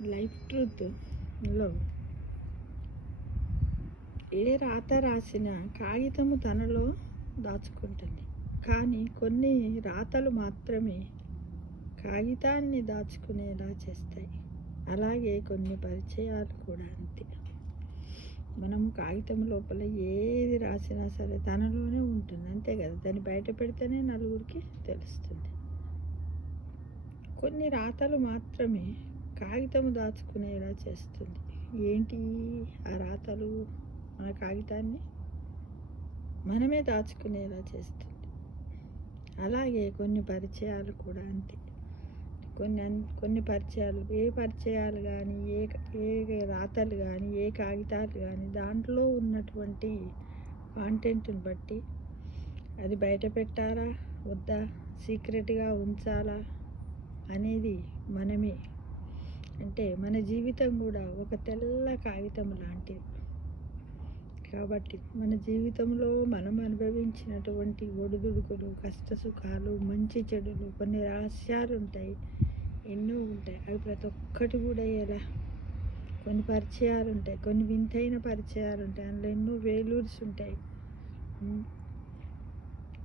Life ట్రూత్లో ఏ రాత రాసినా కాగితము తనలో దాచుకుంటుంది, కానీ కొన్ని రాతలు మాత్రమే కాగితాన్ని దాచుకునేలా చేస్తాయి. అలాగే కొన్ని పరిచయాలు కూడా అంతే. మనం కాగితం లోపల ఏది రాసినా సరే తనలోనే ఉంటుంది, అంతే కదా. దాన్ని బయట పెడితేనే నలుగురికి తెలుస్తుంది. కొన్ని రాతలు మాత్రమే కాగితం దాచుకునేలా చేస్తుంది. ఏంటి ఆ రాతలు? మన కాగితాన్ని మనమే దాచుకునేలా చేస్తుంది. అలాగే కొన్ని పరిచయాలు కూడా అంతే. కొన్ని పరిచయాలు, ఏ పరిచయాలు కానీ, ఏ రాతలు కానీ, ఏ కాగితాలు కానీ, దాంట్లో ఉన్నటువంటి కాంటెంట్ని బట్టి అది బయట పెట్టాలా వద్దా, సీక్రెట్గా ఉంచాలా అనేది మనమే. అంటే మన జీవితం కూడా ఒక తెల్ల కాగితం లాంటిది. కాబట్టి మన జీవితంలో మనం అనుభవించినటువంటి ఒడిదుడుకులు, కష్టసుఖాలు, మంచి చెడులు, కొన్ని రహస్యాలు ఉంటాయి, ఎన్నో ఉంటాయి. అవి ప్రతి ఒక్కటి కూడా ఎలా కొన్ని పరిచయాలు ఉంటాయి, కొన్ని వింతైన పరిచయాలు ఉంటాయి, అందులో ఎన్నో వేలూర్స్ ఉంటాయి.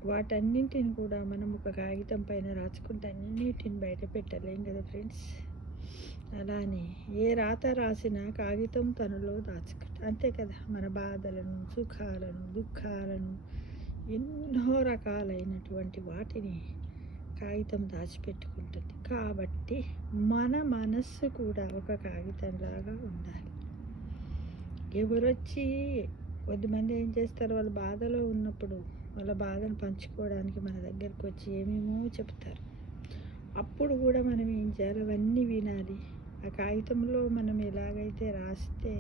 వాటన్నింటిని కూడా మనం ఒక కాగితం పైన రాసుకుంటే అన్నిటిని బయట పెట్టలేం కదా ఫ్రెండ్స్. అలానే ఏ రాత రాసినా కాగితం తనలో దాచుకుంటుంది, అంతే కదా. మన బాధలను, సుఖాలను, దుఃఖాలను, ఎన్నో రకాలైనటువంటి వాటిని కాగితం దాచిపెట్టుకుంటుంది. కాబట్టి మన మనస్సు కూడా ఒక కాగితంలాగా ఉండాలి. ఎవరొచ్చి కొద్దిమంది ఏం చేస్తారు, వాళ్ళ బాధలో ఉన్నప్పుడు వాళ్ళ బాధను పంచుకోవడానికి మన దగ్గరకు వచ్చి ఏమేమో చెప్తారు. అప్పుడు కూడా మనం ఏం చేయాలి, అవన్నీ వినాలి. ఆ కాగితంలో మనం ఎలాగైతే రాస్తే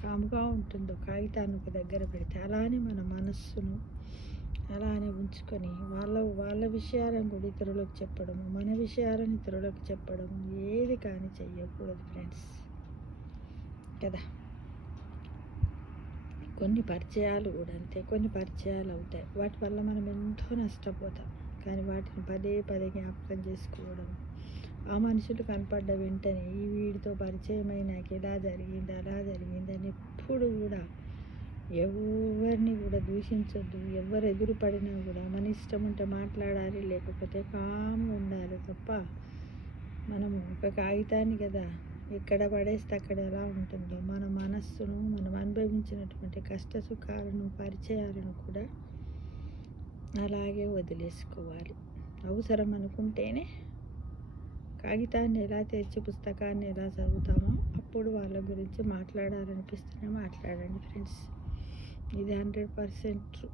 కాముగా ఉంటుందో కాగితాన్ని ఒక దగ్గర పెడితే, అలానే మన మనస్సును అలానే ఉంచుకొని వాళ్ళ విషయాలను కూడా ఇతరులకు చెప్పడము, మన విషయాలను ఇతరులకు చెప్పడము, ఏది కానీ చెయ్యకూడదు ఫ్రెండ్స్ కదా. కొన్ని పరిచయాలు కూడా అంతే. కొన్ని పరిచయాలు అవుతాయి, వాటి వల్ల మనం ఎంతో నష్టపోతాం. కానీ వాటిని పదే పదే జ్ఞాపకం చేసుకోవడం, ఆ మనుషులు కనపడ్డ వెంటనే ఈ వీడితో పరిచయమై నాకు ఇలా జరిగింది అలా జరిగింది అని ఎప్పుడు కూడా ఎవరిని కూడా దూషించొద్దు. ఎవరు ఎదురు పడినా కూడా మన ఇష్టం ఉంటే మాట్లాడాలి, లేకపోతే కామ్గా ఉండాలి తప్ప మనము ఒక కాగితాన్ని కదా ఎక్కడ పడేస్తే అక్కడ ఎలా ఉంటుందో మన మనస్సును, మనం అనుభవించినటువంటి కష్ట సుఖాలను, పరిచయాలను కూడా అలాగే వదిలేసుకోవాలి. అవసరం అనుకుంటేనే కాగితాన్ని ఎలా తెరిచి పుస్తకాన్ని ఎలా చదువుతామో అప్పుడు వాళ్ళ గురించి మాట్లాడాలనిపిస్తేనే మాట్లాడండి ఫ్రెండ్స్. ఇది 100% ట్రూ.